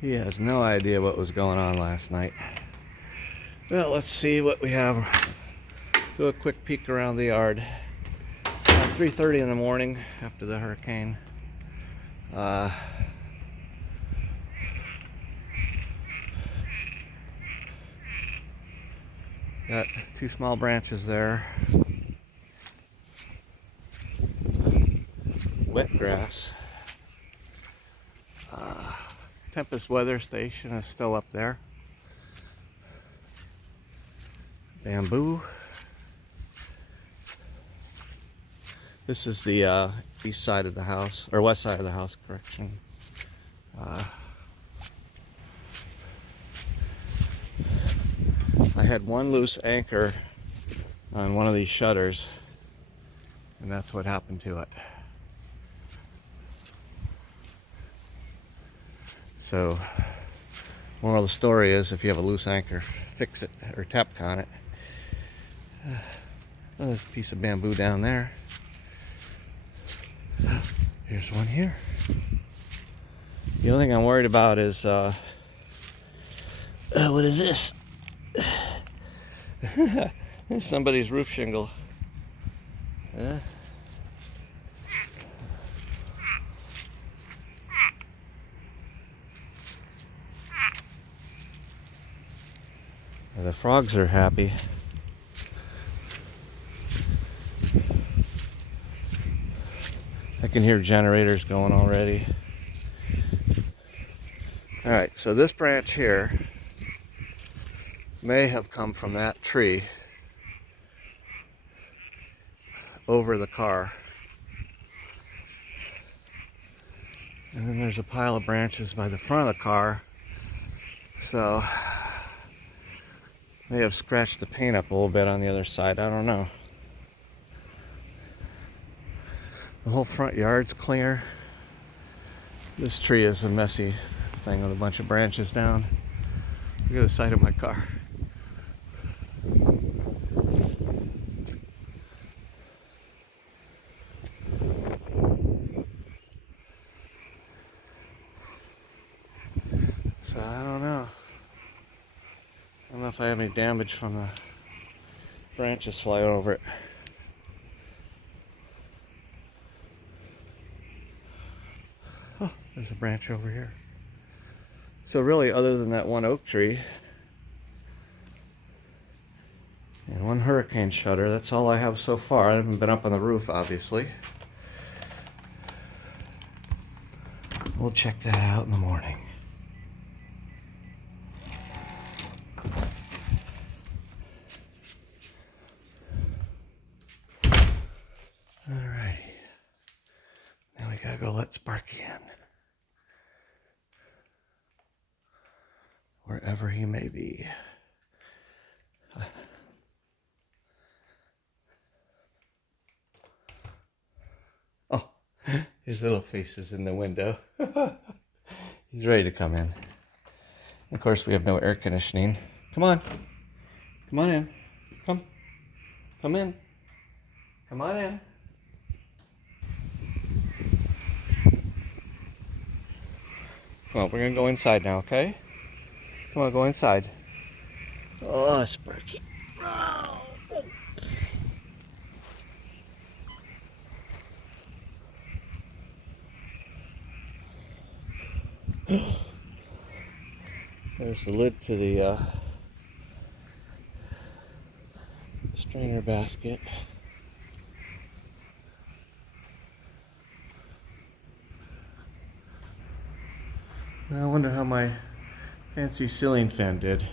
He has no idea what was going on last night. Well, let's see what we have. Do a quick peek around the yard. 3:30 in the morning after the hurricane. Got two small branches there. Wet grass. Tempest weather station is still up there. Bamboo. This is the east side of the house, or west side of the house, correction. I had one loose anchor on one of these shutters, and that's what happened to it. So, moral of the story is, if you have a loose anchor, fix it or tap on it. There's a piece of bamboo down there. Here's one here. The only thing I'm worried about is, what is this? It's somebody's roof shingle. The frogs are happy. I can hear generators going already. Alright, so this branch here may have come from that tree over the car. And then there's a pile of branches by the front of the car. So may have scratched the paint up a little bit on the other side. I don't know. The whole front yard's clear. This tree is a messy thing with a bunch of branches down. Look at the side of my car. So I don't know. I don't know if I have any damage from the branches flying over it. Oh, there's a branch over here. So really, other than that one oak tree and one hurricane shutter, that's all I have so far. I haven't been up on the roof, obviously. We'll check that out in the morning. Alright. Now we gotta go let Sparky in. Wherever he may be. Oh, his little face is in the window. He's ready to come in. Of course, we have no air conditioning. Come on. Come on in. Come. Come in. Come on in. Well, we're gonna go inside now, okay? Come on, go inside. Oh, Sparky. Oh. There's the lid to the strainer basket. I wonder how my fancy ceiling fan did.